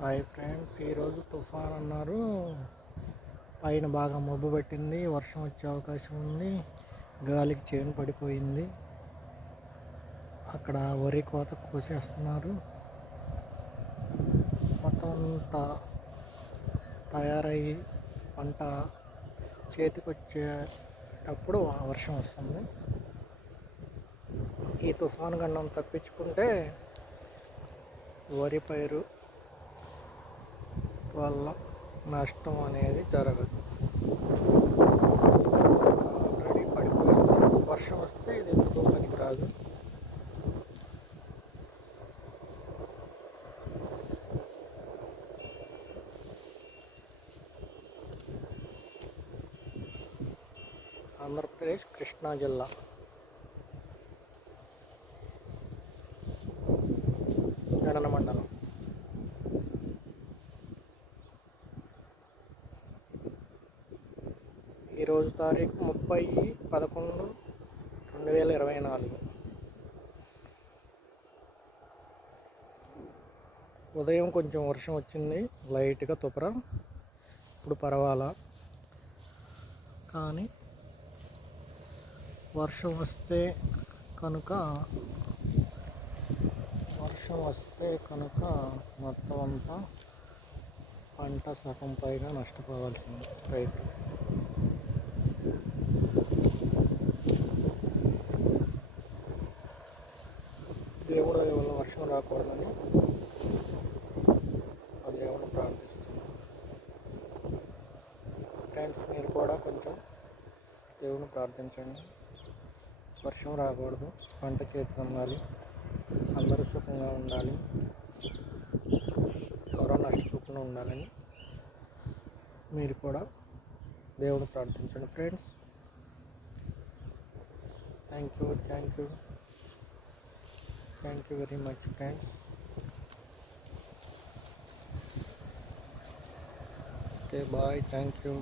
Hi friends, ఈరోజు తుఫాన్ అన్నారు. పైన బాగా మబ్బు పెట్టింది, వర్షం వచ్చే అవకాశం ఉంది. గాలికి చేను పడిపోయింది. అక్కడ వరి కోత కోసేస్తున్నారు. మొత్తం అంతా తయారయ్యి పంట చేతికొచ్చేటప్పుడు వర్షం వస్తుంది. ఈ తుఫాన్ గండం తప్పించుకుంటే వరి పైరు వల్ల నష్టం అనేది జరగదు. ఆల్రెడీ పడిపోయింది. వర్షం వస్తే ఇది ఎందుకో పనికిరాదు. ఆంధ్రప్రదేశ్ కృష్ణా జిల్లా జనన మండలం. ఈరోజు తారీఖు 30/11/2024. ఉదయం కొంచెం వర్షం వచ్చింది, లైట్గా తుపర. ఇప్పుడు పర్వాలా, కానీ వర్షం వస్తే కనుక మొత్తం అంతా పంట సగం పైగా నష్టపోవాల్సింది రైతు. దేవుడు వల్ల వర్షం రాకూడదని ఆ దేవుడు ప్రార్థిస్తున్నాను. ఫ్రెండ్స్, మీరు కూడా కొంచెం దేవుని ప్రార్థించండి. వర్షం రాకూడదు, పంట చేతికి అందాలి, అందరూ సుఖంగా ఉండాలి, ఎవరో నష్టపోకుండా ఉండాలని మీరు కూడా దేవుడు ప్రార్థించండి. Friends, thank you very much friends. Okay, bye. Thank you.